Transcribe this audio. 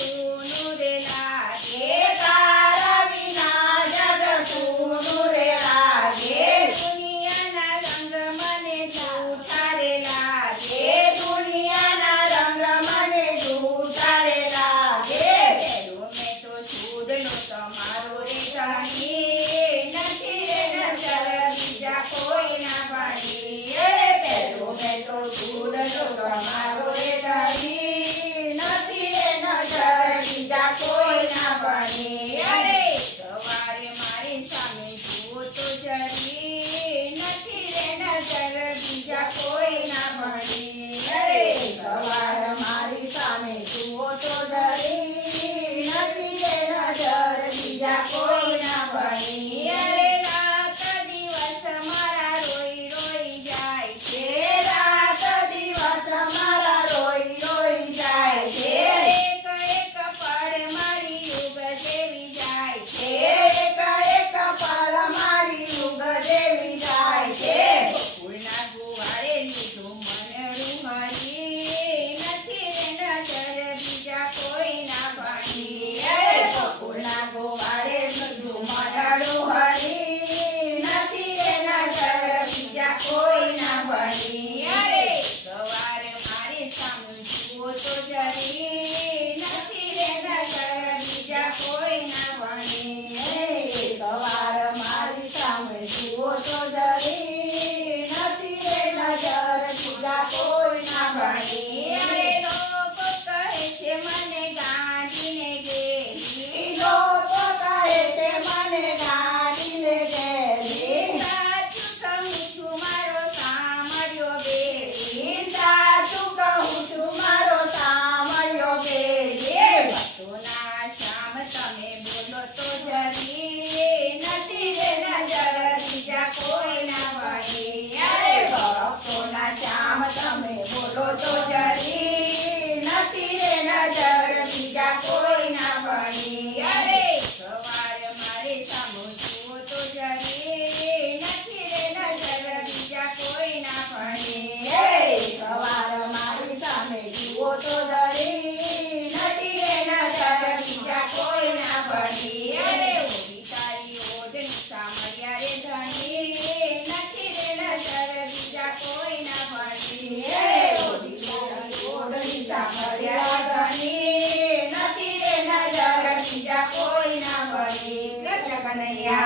phone já foi. બોલો તો જરી નથી રે નજર બીજા કોઈના ಕನಯ್ಯಾ